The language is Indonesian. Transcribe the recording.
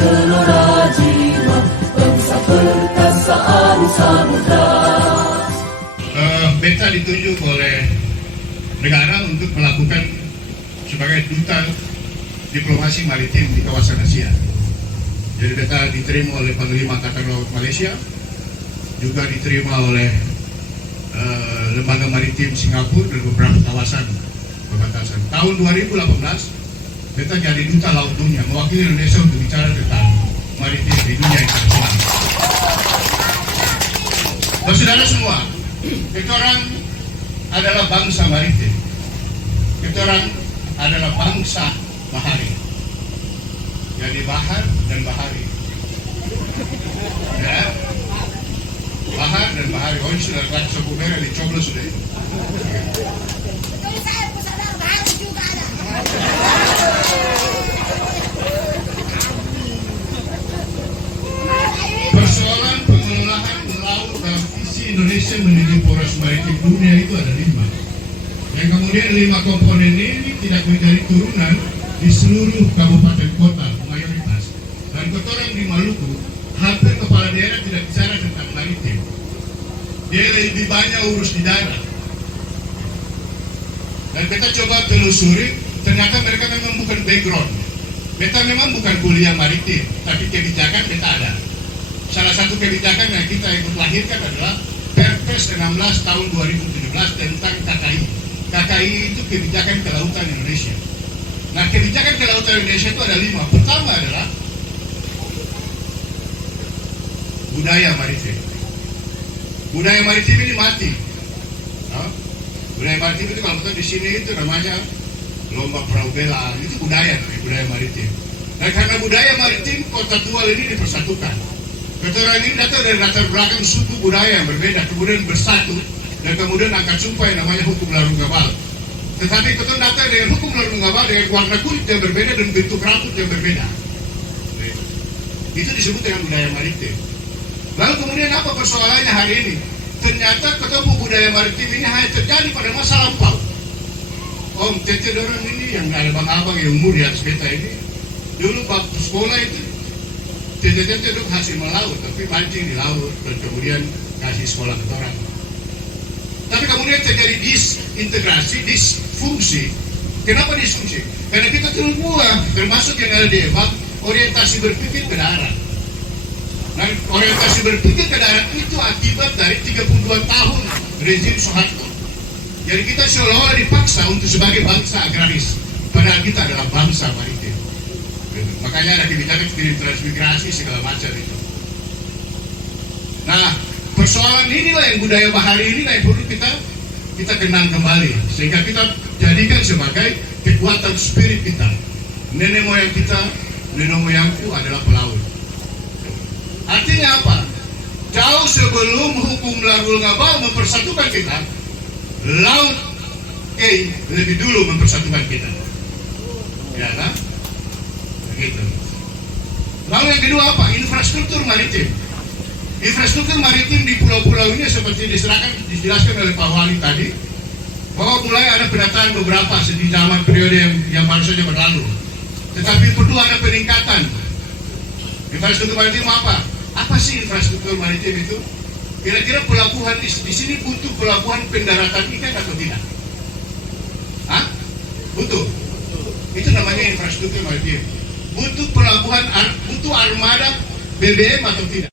Gelora jiwa bangsa perkasa arus samudra. Beta ditunjuk oleh negara untuk melakukan sebagai duta diplomasi maritim di kawasan Asia. Jadi beta diterima oleh Panglima Angkatan Laut Malaysia, juga diterima oleh Lembaga Maritim Singapura dan beberapa kawasan perbatasan. Tahun 2018, beta jadi duta laut dunia, mewakili Indonesia untuk bicara tentang maritim di dunia internasional. Saudara semua, kita orang adalah bangsa maritim. Kita orang adalah bangsa bahari. Jadi bahar dan bahari. Ya. Bahar dan bahari. Oh, ini sudah kelas sapu merah dicoblos sudah itu. Betul saya saudara bahari juga ada. Persoalan pengelolaan laut dalam visi Indonesia menuju poros maritim dunia itu ada 5. Yang kemudian 5 komponen ini tidak menjadi turunan di seluruh kabupaten kota mayoritas. Dan kotoran di Maluku, hampir kepala daerah tidak bicara tentang maritim. Dia lebih banyak urus di darat. Dan kita coba telusuri, ternyata mereka memang bukan background. Beta memang bukan kuliah maritim, tapi kebijakan beta ada. Salah satu kebijakan yang kita ikut lahirkan adalah Perpres 16 tahun 2017 tentang KKI. KKI itu kebijakan kelautan Indonesia. Nah, kebijakan kelautan Indonesia itu ada 5. Pertama adalah budaya maritim. Budaya maritim ini mati. Budaya maritim itu kalau betul di sini itu namanya lomba perahu bela, itu budaya maritim. Dan karena budaya maritim, Kota Tual ini dipersatukan. Keterangan ini datang dari latar belakang suku budaya yang berbeda, kemudian bersatu, dan kemudian angkat sumpah yang namanya hukum larung gabal. Tetapi kita datang dengan hukum larung gabal dengan warna kulit yang berbeda dan bentuk rambut yang berbeda. Itu disebut dengan budaya maritim. Lalu kemudian apa persoalannya hari ini? Ternyata ketemu budaya maritim ini hanya terjadi pada masa lampau. Om Tete dorang ini yang ada bang-abang yang umur di atas beta ini, dulu waktu sekolah itu Tete dulu hasil melaut, tapi mancing di laut dan kemudian kasih sekolah ke orang. Tapi kemudian terjadi disintegrasi, disfungsi. Kenapa disfungsi? Karena kita semua, termasuk yang ada di EBAK, orientasi berpikir ke darat. Dan orientasi berpikir ke darat itu akibat dari 32 tahun rezim Soeharto. Jadi kita seolah-olah dipaksa untuk sebagai bangsa agraris, padahal kita adalah bangsa maritim. Makanya ada kebijakan kirim transmigrasi segala macam itu. Nah, persoalan inilah yang budaya bahari inilah yang perlu kita kenang kembali, sehingga kita jadikan sebagai kekuatan spirit kita. Nenek moyang kita, nenek moyangku adalah pelaut. Artinya apa? Jauh sebelum hukum larung gabal mempersatukan kita, laut lebih dulu mempersatukan kita. Ya kan? Begitu. Lalu yang kedua apa? Infrastruktur maritim. Infrastruktur maritim di pulau-pulau ini seperti dijelaskan oleh Pak Wali tadi, bahwa mulai ada pendataan beberapa di zaman periode yang baru saja berlalu. Tetapi perlu ada peningkatan. Infrastruktur maritim apa? Apa sih infrastruktur maritim itu? Kira-kira pelabuhan di sini butuh pelabuhan pendaratan ikan atau tidak? Hah? Butuh. Itu namanya infrastruktur maritim. Butuh pelabuhan, butuh armada BBM atau tidak?